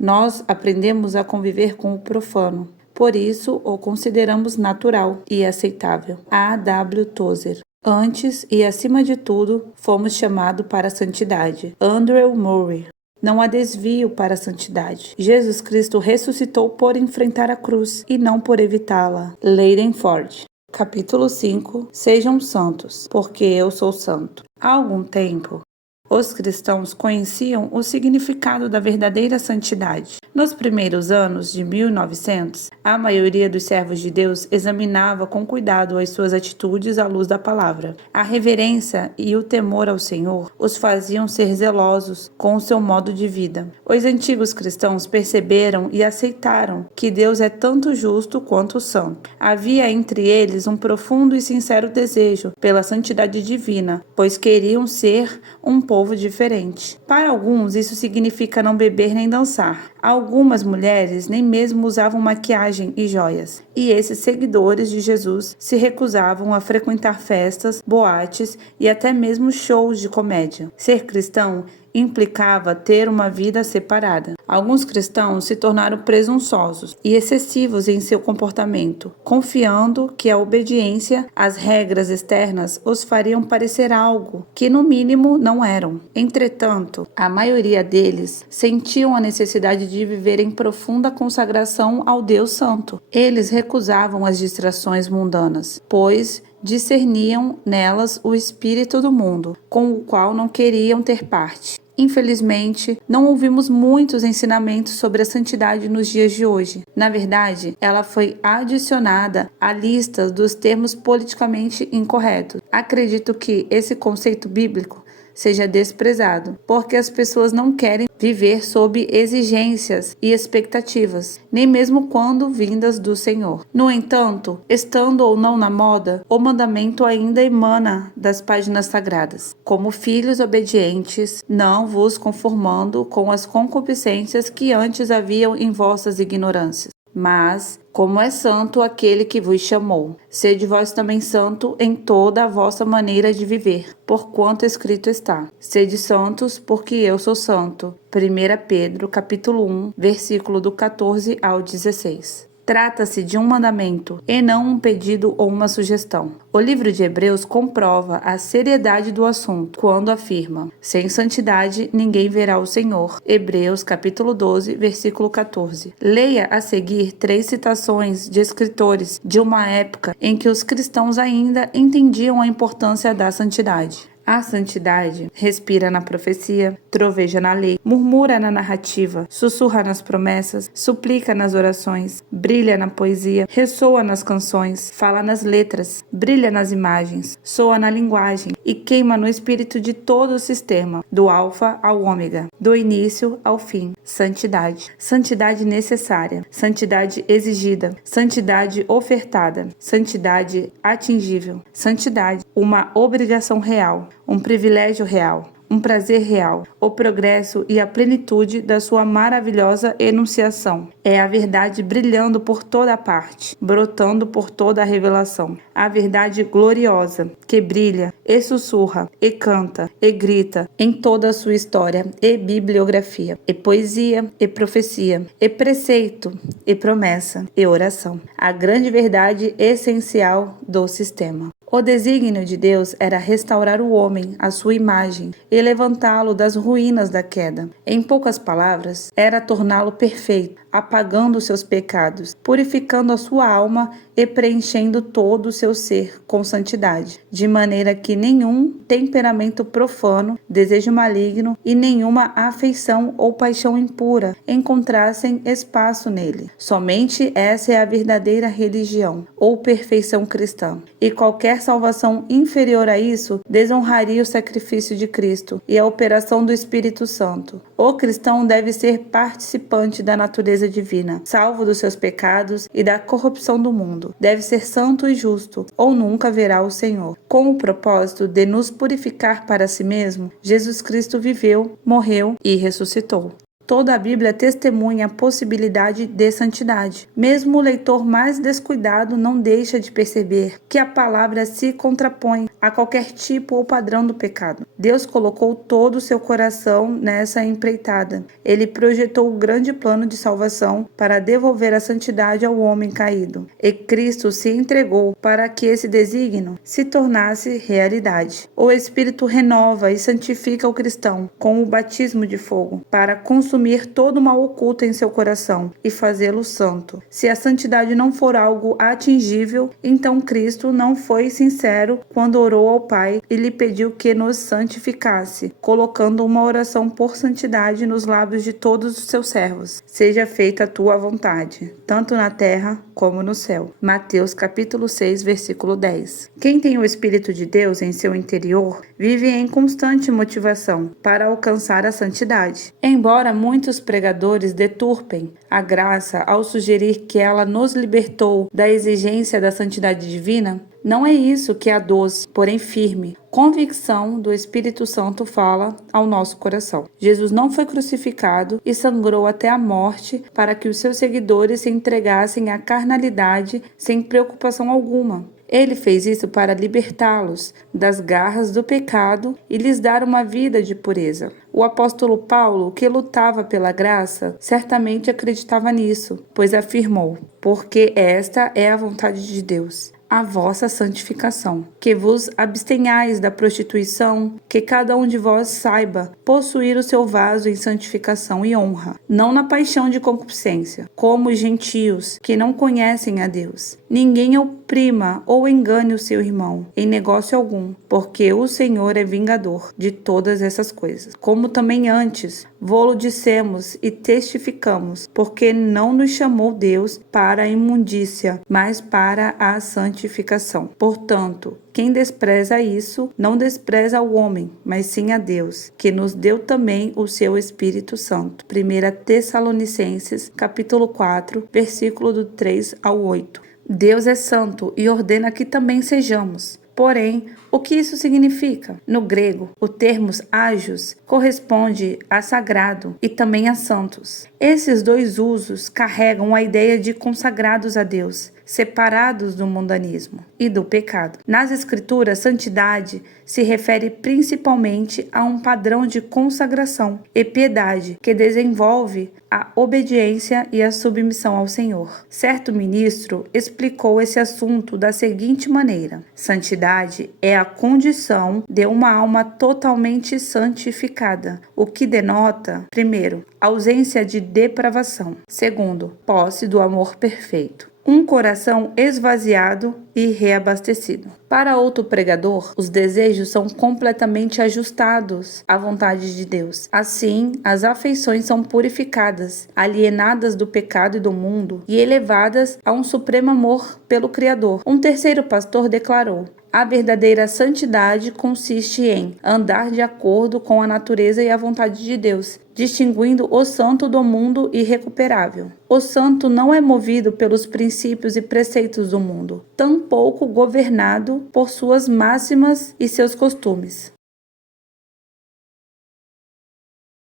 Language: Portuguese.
Nós aprendemos a conviver com o profano. Por isso, o consideramos natural e aceitável. A. W. Tozer. Antes e acima de tudo, fomos chamados para a santidade. Andrew Murray. Não há desvio para a santidade. Jesus Cristo ressuscitou por enfrentar a cruz e não por evitá-la. Leiden Ford. Capítulo 5. Sejam santos, porque eu sou santo. Há algum tempo, os cristãos conheciam o significado da verdadeira santidade. Nos primeiros anos de 1900, a maioria dos servos de Deus examinava com cuidado as suas atitudes à luz da palavra. A reverência e o temor ao Senhor os faziam ser zelosos com o seu modo de vida. Os antigos cristãos perceberam e aceitaram que Deus é tanto justo quanto santo. Havia entre eles um profundo e sincero desejo pela santidade divina, pois queriam ser um povo diferente. Para alguns, isso significa não beber nem dançar. Algumas mulheres nem mesmo usavam maquiagem e joias. E esses seguidores de Jesus se recusavam a frequentar festas, boates e até mesmo shows de comédia. Ser cristão implicava ter uma vida separada. Alguns cristãos se tornaram presunçosos e excessivos em seu comportamento, confiando que a obediência às regras externas os fariam parecer algo que no mínimo não eram. Entretanto, a maioria deles sentiam a necessidade de viver em profunda consagração ao Deus Santo. Eles recusavam as distrações mundanas, pois discerniam nelas o espírito do mundo, com o qual não queriam ter parte. Infelizmente, não ouvimos muitos ensinamentos sobre a santidade nos dias de hoje. Na verdade, ela foi adicionada à lista dos termos politicamente incorretos. Acredito que esse conceito bíblico seja desprezado, porque as pessoas não querem viver sob exigências e expectativas, nem mesmo quando vindas do Senhor. No entanto, estando ou não na moda, o mandamento ainda emana das páginas sagradas. Como filhos obedientes, não vos conformando com as concupiscências que antes haviam em vossas ignorâncias. Mas, como é santo aquele que vos chamou, sede vós também santo em toda a vossa maneira de viver, porquanto escrito está: sede santos, porque eu sou santo. 1 Pedro, capítulo 1, versículo do 14 ao 16. Trata-se de um mandamento e não um pedido ou uma sugestão. O livro de Hebreus comprova a seriedade do assunto quando afirma: sem santidade ninguém verá o Senhor. Hebreus capítulo 12, versículo 14. Leia a seguir 3 citações de escritores de uma época em que os cristãos ainda entendiam a importância da santidade. A santidade respira na profecia, troveja na lei, murmura na narrativa, sussurra nas promessas, suplica nas orações, brilha na poesia, ressoa nas canções, fala nas letras, brilha nas imagens, soa na linguagem e queima no espírito de todo o sistema, do alfa ao ômega, do início ao fim. Santidade. Santidade necessária, santidade exigida, santidade ofertada, santidade atingível, santidade, uma obrigação real, um privilégio real, um prazer real, o progresso e a plenitude da sua maravilhosa enunciação. É a verdade brilhando por toda parte, brotando por toda a revelação. A verdade gloriosa, que brilha, e sussurra, e canta, e grita em toda a sua história, e bibliografia, e poesia, e profecia, e preceito, e promessa, e oração. A grande verdade essencial do sistema. O desígnio de Deus era restaurar o homem à sua imagem e levantá-lo das ruínas da queda. Em poucas palavras, era torná-lo perfeito, apagando seus pecados, purificando a sua alma e preenchendo todo o seu ser com santidade, de maneira que nenhum temperamento profano, desejo maligno e nenhuma afeição ou paixão impura encontrassem espaço nele. Somente essa é a verdadeira religião ou perfeição cristã. E qualquer salvação inferior a isso desonraria o sacrifício de Cristo e a operação do Espírito Santo. O cristão deve ser participante da natureza divina, salvo dos seus pecados e da corrupção do mundo. Deve ser santo e justo, ou nunca verá o Senhor. Com o propósito de nos purificar para si mesmo, Jesus Cristo viveu, morreu e ressuscitou. Toda a Bíblia testemunha a possibilidade de santidade. Mesmo o leitor mais descuidado não deixa de perceber que a palavra se contrapõe a qualquer tipo ou padrão do pecado. Deus colocou todo o seu coração nessa empreitada. Ele projetou o grande plano de salvação para devolver a santidade ao homem caído. E Cristo se entregou para que esse desígnio se tornasse realidade. O Espírito renova e santifica o cristão com o batismo de fogo, para consumir todo o mal oculto em seu coração e fazê-lo santo. Se a santidade não for algo atingível, então Cristo não foi sincero quando orou ao Pai e lhe pediu que nos santificasse, colocando uma oração por santidade nos lábios de todos os seus servos. Seja feita a tua vontade, tanto na terra como no céu. Mateus capítulo 6, versículo 10. Quem tem o Espírito de Deus em seu interior vive em constante motivação para alcançar a santidade. Embora muitos pregadores deturpem a graça ao sugerir que ela nos libertou da exigência da santidade divina, não é isso que a doce, porém firme, convicção do Espírito Santo fala ao nosso coração. Jesus não foi crucificado e sangrou até a morte para que os seus seguidores se entregassem à carnalidade sem preocupação alguma. Ele fez isso para libertá-los das garras do pecado e lhes dar uma vida de pureza. O apóstolo Paulo, que lutava pela graça, certamente acreditava nisso, pois afirmou: porque esta é a vontade de Deus, a vossa santificação, que vos abstenhais da prostituição, que cada um de vós saiba possuir o seu vaso em santificação e honra, não na paixão de concupiscência, como os gentios que não conhecem a Deus. Ninguém oprima ou engane o seu irmão em negócio algum, porque o Senhor é vingador de todas essas coisas. Como também antes vô-lo dissemos e testificamos, porque não nos chamou Deus para a imundícia, mas para a santificação. Portanto, quem despreza isso, não despreza o homem, mas sim a Deus, que nos deu também o seu Espírito Santo. 1 Tessalonicenses, capítulo 4, versículo do 3 ao 8. Deus é santo e ordena que também sejamos. Porém, o que isso significa? No grego, o termo ágios corresponde a sagrado e também a santos. Esses dois usos carregam a ideia de consagrados a Deus, separados do mundanismo e do pecado. Nas Escrituras, santidade se refere principalmente a um padrão de consagração e piedade que desenvolve a obediência e a submissão ao Senhor. Certo ministro explicou esse assunto da seguinte maneira: santidade é a condição de uma alma totalmente santificada, o que denota, primeiro, ausência de depravação, segundo, posse do amor perfeito, um coração esvaziado e reabastecido. Para outro pregador, os desejos são completamente ajustados à vontade de Deus. Assim, as afeições são purificadas, alienadas do pecado e do mundo e elevadas a um supremo amor pelo Criador. Um terceiro pastor declarou: a verdadeira santidade consiste em andar de acordo com a natureza e a vontade de Deus, distinguindo o santo do mundo irrecuperável. O santo não é movido pelos princípios e preceitos do mundo, tampouco governado por suas máximas e seus costumes.